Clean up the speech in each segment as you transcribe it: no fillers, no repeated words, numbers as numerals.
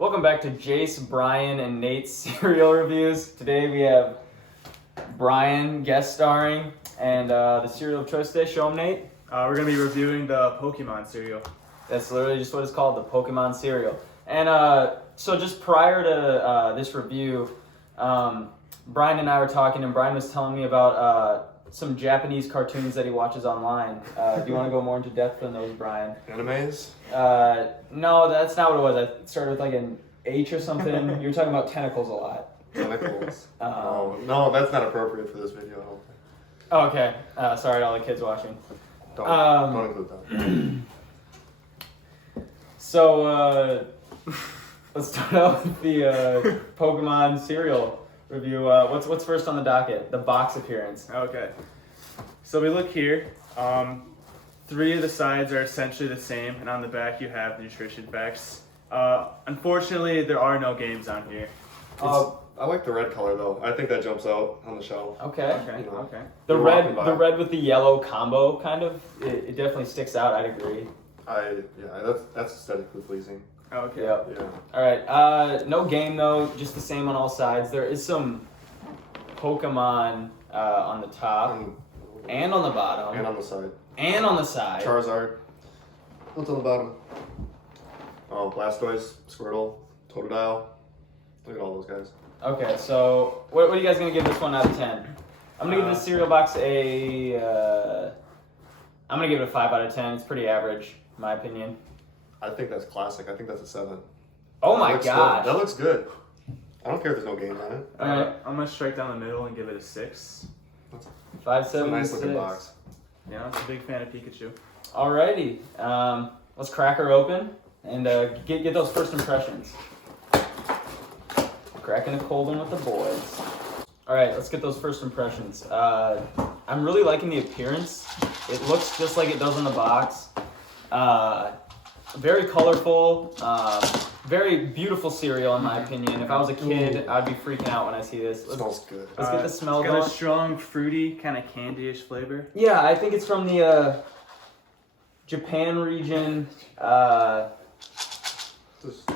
Welcome back to Jace, Brian, and Nate's cereal reviews. Today we have Brian guest starring, and the cereal of choice today. Show him, Nate. We're going to be reviewing the Pokemon cereal. That's literally just what it's called, the Pokemon cereal. And so just prior to this review, Brian and I were talking, and Brian was telling me about some Japanese cartoons that he watches online. Do you want to go more into depth on those, Brian? Animes? No, that's not what it was. I started with like an H or something. You were talking about tentacles a lot. Tentacles. No, that's not appropriate for this video, I don't think. Oh, okay. Sorry to all the kids watching. Don't include that. So, let's start out with the Pokemon cereal review. What's first on the docket? The box appearance. Okay. So we look here. 3 of the sides are essentially the same, and on the back you have the nutrition facts. Unfortunately, there are no games on here. I like the red color though. I think that jumps out on the shelf. Okay. Okay. You know, Okay. The you're red, walking by. the red with the yellow combo, kind of. It definitely sticks out. I'd agree. That's aesthetically pleasing. Okay. Yep. Yeah. All right. No game though. Just the same on all sides. There is some Pokemon on the top and on the bottom And on the side. and on the side. Charizard. What's on the bottom? Oh, Blastoise, Squirtle, Totodile. Look at all those guys. Okay, so what are you guys gonna give this one out of 10? I'm gonna give this cereal box I'm gonna give it a 5 out of 10. It's pretty average, in my opinion. I think that's classic. I think that's a 7. Oh That my looks gosh! good. That looks good. I don't care if there's no games on it. All right, I'm going to strike down the middle and give it a 6. 5, It's a 7, nice 6. looking box. Yeah, I'm a big fan of Pikachu. Alrighty, let's crack her open and get those first impressions. Cracking a cold one with the boys. All right, let's get those first impressions. I'm really liking the appearance. It looks just like it does on the box. Very colorful, very beautiful cereal in my opinion. If I was a kid, I'd be freaking out when I see this. It smells good. Let's get the smell It's got going. a strong, fruity, kind of candy-ish flavor. Yeah, I think it's from the Japan region. I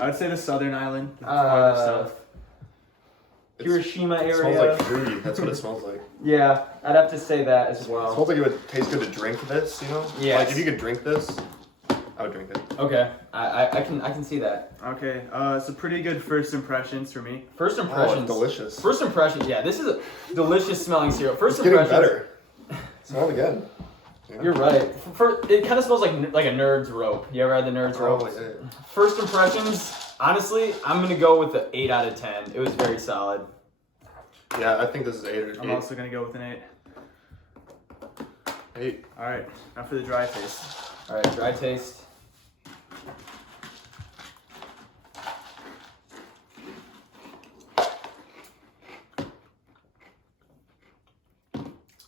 would say the Southern Island. The farther south. Hiroshima It area. smells like fruity. That's what it smells like. Yeah, I'd have to say that as It well. smells like it would taste good to drink this, you know? Yes. Like if you could drink this, I would drink it. Okay, I can see that. Okay, it's a pretty good first impressions for me. First Oh, impressions. it's delicious. First impressions. Yeah, this is a delicious smelling cereal. First It's getting impressions. better. Smell it again. Yeah. You're right. It kind of smells like a Nerd's rope. You ever had the Nerd's rope? Oh, yeah. First impressions. Honestly, I'm gonna go with the 8 out of 10. It was very solid. Yeah, I think this is 8 or 8. I'm also going to go with an 8. 8. All right, now for the dry taste. All right, dry taste.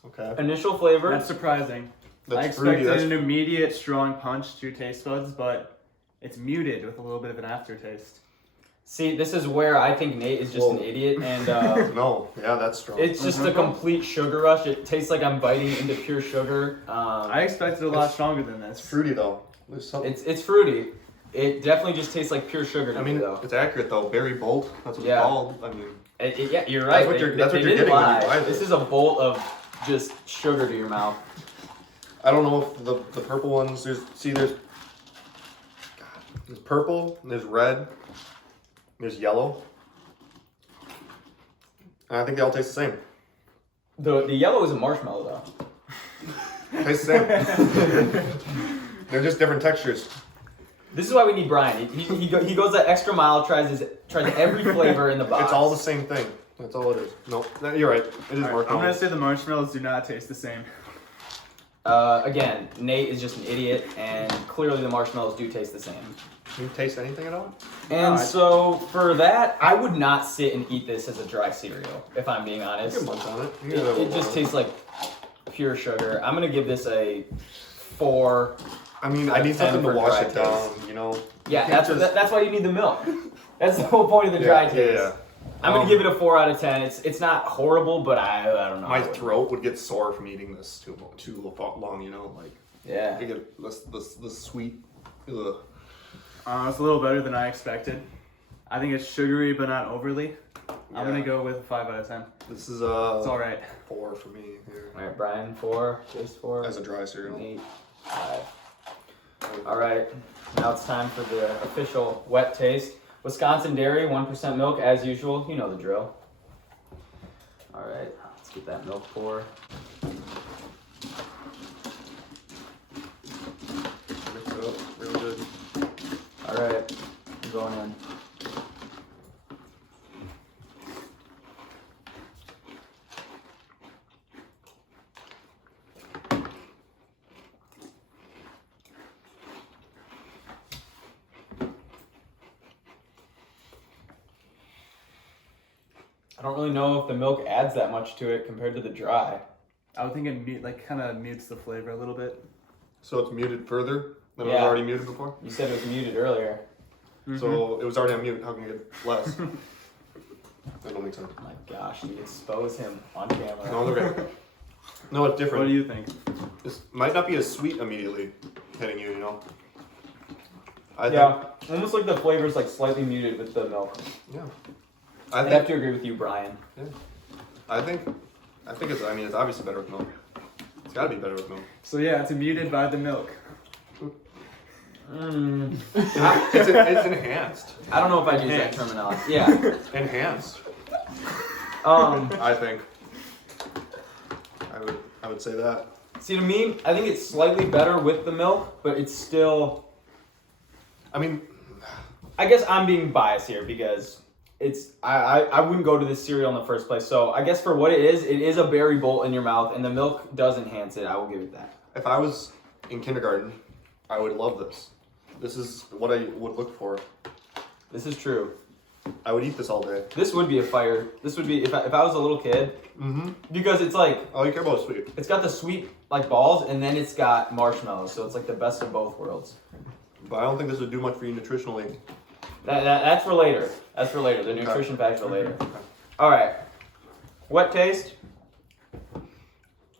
Okay. Initial flavor. That's surprising. I That's fruity. expected That's an immediate strong punch to your taste buds, but it's muted with a little bit of an aftertaste. See, this is where I think Nate is just an Whoa. idiot, and no. Yeah, that's strong. it's just a complete sugar rush. It tastes like I'm biting into pure sugar. I expected a lot It's- stronger than It's this. fruity though. There's something. It's fruity. It definitely just tastes like pure sugar to I me, mean, though. it's accurate though. Berry Bolt. That's what Yeah. it's called. I mean, Yeah, you're right. what you're- that's what they you're didn't getting when you lie. buy This this. is a bolt of just sugar to your mouth. I don't know if the purple ones. There's purple. There's red. There's yellow. And I think they all taste the same. The yellow is a marshmallow, though. Taste the same. They're just different textures. This is why we need Brian. He goes that extra mile, tries every flavor in the box. It's all the same thing. That's all it is. Nope. You're right. It is All right, I'm marshmallow. going to say the marshmallows do not taste the same. Again, Nate is just an idiot, and clearly the marshmallows do taste the same. Can you taste anything at all? And so for that, I would not sit and eat this as a dry cereal, if I'm being honest. You can munch on it. You can have It just one. tastes like pure sugar. I'm gonna give this a 4. I mean, I need 10 something to for wash dry it down, you know? Yeah, You can't that's why you need the milk. That's the whole point of the dry taste. Yeah. I'm gonna give it a 4 out of 10. It's not horrible, but I don't know. My throat would get sore from eating this too long, you know? Like, Yeah. I get the sweet. Ugh. It's a little better than I expected. I think it's sugary, but not overly. I'm Yeah. gonna go with a 5 out of 10. This is It's all right. 4 for me here. All right, Brian 4, Chase 4, As a dry cereal. 8, 5. All right, now it's time for the official wet taste. Wisconsin dairy, 1% milk as usual. You know the drill. All right, let's get that milk pour. Mix it up real good. All right, I'm going in. I don't really know if the milk adds that much to it compared to the dry. I would think it kind of mutes the flavor a little bit. So it's muted further than it Yeah. was already muted before? You said it was muted earlier. So it was already on mute. How can you get less? That don't make sense. Oh my gosh, you expose him on camera. No, it's okay. No, it's different. What do you think? This might not be as sweet immediately hitting you, you know? I think, Yeah, almost like the flavor's like slightly muted with the milk. yeah. I have to agree with you, Brian. I think it's obviously better with milk. It's gotta be better with milk. So yeah, it's muted by the milk. It's enhanced. I don't know if I'd use that Enhanced. terminology. Yeah. Enhanced. I think. I would say that. See, to me, I think it's slightly better with the milk, but it's still. I mean, I guess I'm being biased here because it's. I wouldn't go to this cereal in the first place. So I guess for what it is a berry bolt in your mouth, and the milk does enhance it. I will give it that. if I was in kindergarten, I would love this. This is what I would look for. This is true. I would eat this all day. This would be a fire. This would be if I was a little kid. Mm-hmm. Because it's like All you care about is sweet. it's got the sweet like balls, and then it's got marshmallows. So it's like the best of both worlds. But I don't think this would do much for you nutritionally. That's for later. That's for later. The nutrition facts for later. Okay. All right. Wet taste.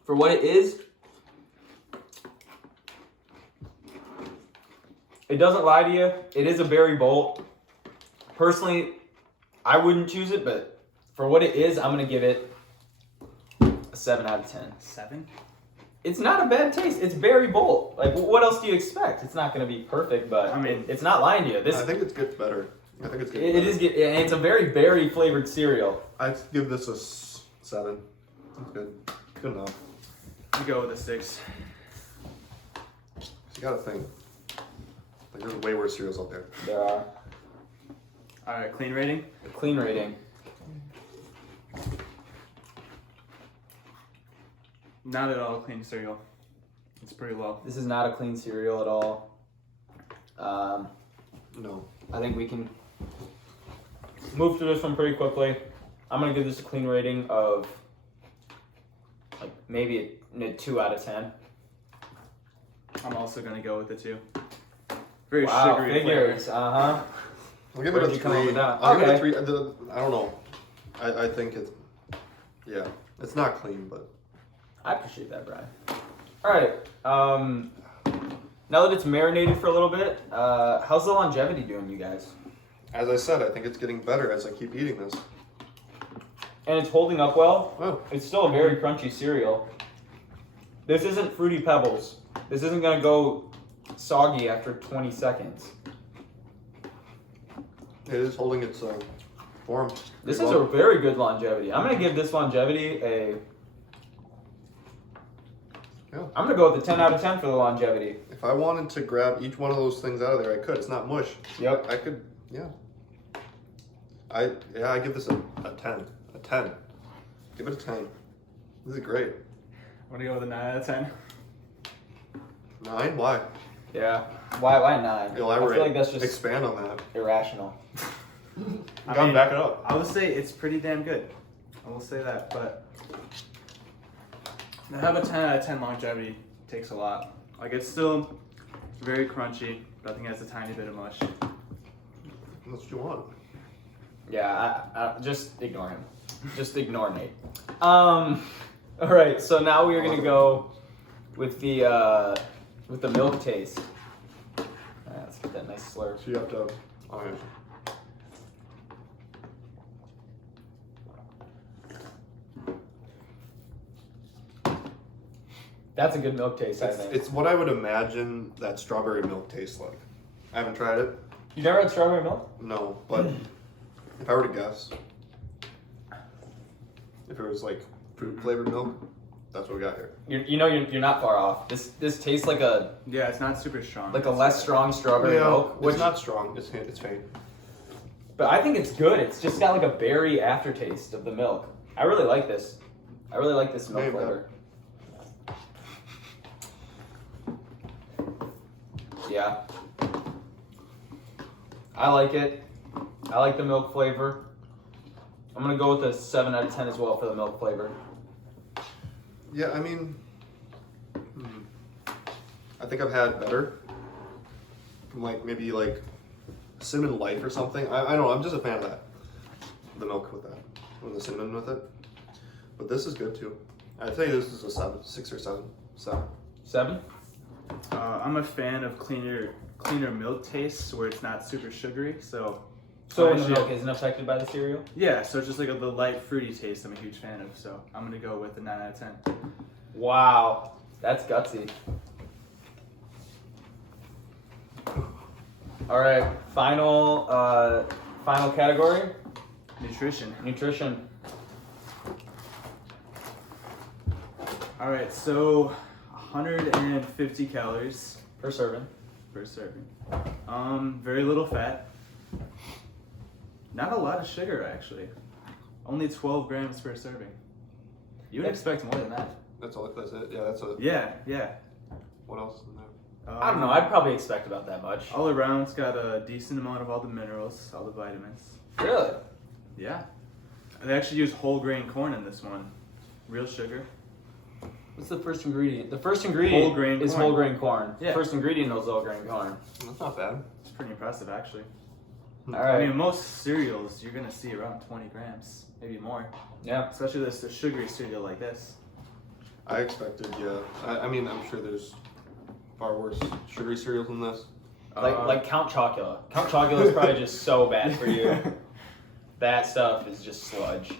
For what it is, it doesn't lie to you. It is a berry bolt. Personally, I wouldn't choose it, but for what it is, I'm gonna give it a 7 out of 10. 7? It's not a bad taste. It's berry bolt. Like, what else do you expect? It's not gonna be perfect, but I mean, it's not lying to you. This I think it gets better. I think it's getting it better. is, and it's a very berry flavored cereal. I'd give this a 7. That's good. Good enough. You go with a 6. You gotta think. Like, there's way worse cereals out there. There are. All right, clean rating. The clean rating. Not at all clean cereal. It's pretty low. This is not a clean cereal at all. No. I think we can move through this one pretty quickly. I'm gonna give this a clean rating of like maybe a 2 out of 10. I'm also gonna go with a 2. Very Wow, sugary figures. Uh huh. I'll give Where'd it a you come up 3. with that? I'll give it a Okay. 3. I don't know. I think it's, yeah, it's not clean, but I appreciate that, Brian. All right. Now that it's marinated for a little bit, how's the longevity doing, you guys? as I said, I think it's getting better as I keep eating this. And it's holding up well. Oh, It's still a very crunchy cereal. This isn't Fruity Pebbles. This isn't gonna go soggy after 20 seconds. it is holding its form. This pretty is a well. very good longevity. I'm gonna give this longevity a. Yeah. I'm gonna go with a 10 out of 10 for the longevity. If I wanted to grab each one of those things out of there, I could. It's not mush. Yep. I could, yeah. I give this a 10. A 10. Give it a 10. This is great. I'm gonna go with a 9 out of 10. 9? Why? Yeah. Why 9? Elaborate. I feel like that's just Expand on that. irrational. Come back it up. I would say it's pretty damn good. I will say that, but to have a 10 out of 10 longevity takes a lot. Like, it's still very crunchy, but I think it has a tiny bit of mush. That's what you want. Yeah. I just ignore him. Just ignore Nate. All right. So now we are gonna go with the milk taste. All right, let's get that nice slurp. So you have to. Oh, yeah. That's a good milk taste, I think. It's what I would imagine that strawberry milk tastes like. I haven't tried it. You never had strawberry milk? No, but if I were to guess, if it was like fruit flavored milk, that's what we got here. You're not far off. This tastes like a Yeah, it's not super strong. like a less strong strawberry milk, it's not strong. It's faint. but I think it's good. It's just got like a berry aftertaste of the milk. I really like this. I really like this milk Maybe. flavor. Yeah. I like it. I like the milk flavor. I'm gonna go with a 7 out of 10 as well for the milk flavor. Yeah, I mean, I think I've had better from maybe cinnamon life or something. I don't know. I'm just a fan of that. The milk with that, with the cinnamon with it. But this is good too. I'd say this is a 7, 6 or 7. 7. 7? I'm a fan of cleaner milk tastes where it's not super sugary. So when the milk isn't affected by the cereal? yeah, so just like the light fruity taste, I'm a huge fan of. So I'm gonna go with a 9 out of 10. Wow, that's gutsy. All right, final category, Nutrition. nutrition. All right, so 150 calories Per serving. per serving. Very little fat. Not a lot of sugar actually. Only 12 grams per serving. You would expect more than that. That's all. That's it. Yeah, that's it. Yeah. What else is in there? I don't know. I'd probably expect about that much. All around, it's got a decent amount of all the minerals, all the vitamins. Really? Yeah. They actually use whole grain corn in this one. Real sugar. What's the first ingredient? The first ingredient Whole grain is corn. whole grain corn. Yeah. First ingredient is whole grain corn. That's not bad. It's pretty impressive actually. All right. I mean, most cereals you're gonna see around 20 grams, maybe more. Yeah. Especially this a sugary cereal like this. I expected. Yeah. I mean, I'm sure there's far worse sugary cereals than this. Like Count Chocula. Count Chocula is probably just so bad for you. That stuff is just sludge.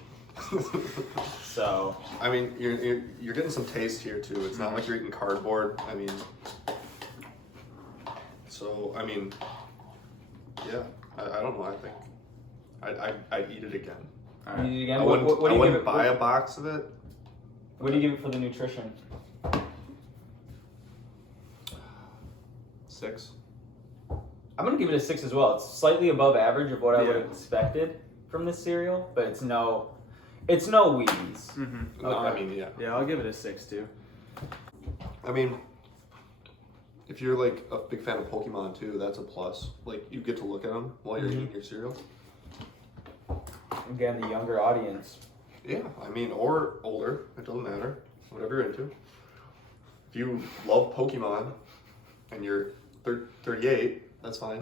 So. I mean, you're getting some taste here too. It's not like you're eating cardboard. I mean, so I mean, yeah. I don't know. I think I'd eat it again. All right. Eat it again. I What wouldn't, do I you wouldn't give it? buy a box of it. What do you give it for the nutrition? 6. I'm gonna give it a 6 as well. It's slightly above average of what I would have Yeah. expected from this cereal, but it's no Wheaties. Mm-hmm. I mean, yeah. Yeah, I'll give it a 6 too. I mean, if you're like a big fan of Pokemon too, that's a plus. Like you get to look at them while you're eating your cereal. Again, the younger audience. Yeah, I mean, or older. It doesn't matter. Whatever you're into. If you love Pokemon and you're 38, that's fine.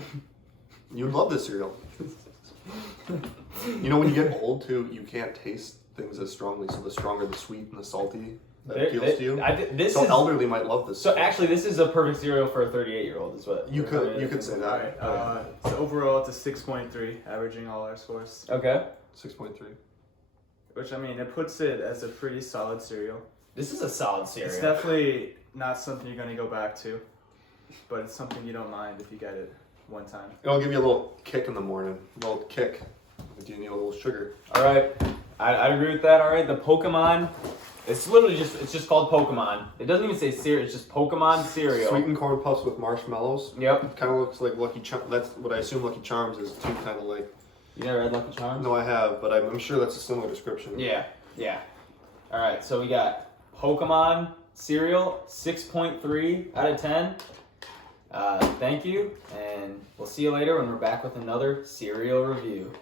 You love this cereal. You know, when you get old too, you can't taste things as strongly. So the stronger the sweet and the salty that appeals to you. So elderly might love this. So actually, this is a perfect cereal for a 38-year-old. Is what You could say All that. right. So overall, it's a 6.3, averaging all our scores. Okay. 6.3. Which I mean, it puts it as a pretty solid cereal. This is a solid cereal. It's definitely not something you're gonna go back to, but it's something you don't mind if you get it one time. It'll give you a little kick in the morning. A little kick. If you need a little sugar. All right. I agree with that. All right. The Pokemon. It's literally just called Pokemon. It doesn't even say cereal. It's just Pokemon cereal. Sweetened corn puffs with marshmallows. Yep. Kind of looks like Lucky Charms. That's what I assume Lucky Charms is too. Kind of like. You never had Lucky Charms? No, I have, but I'm sure that's a similar description. Yeah. All right, so we got Pokemon cereal, 6.3 out of 10. Thank you, and we'll see you later when we're back with another cereal review.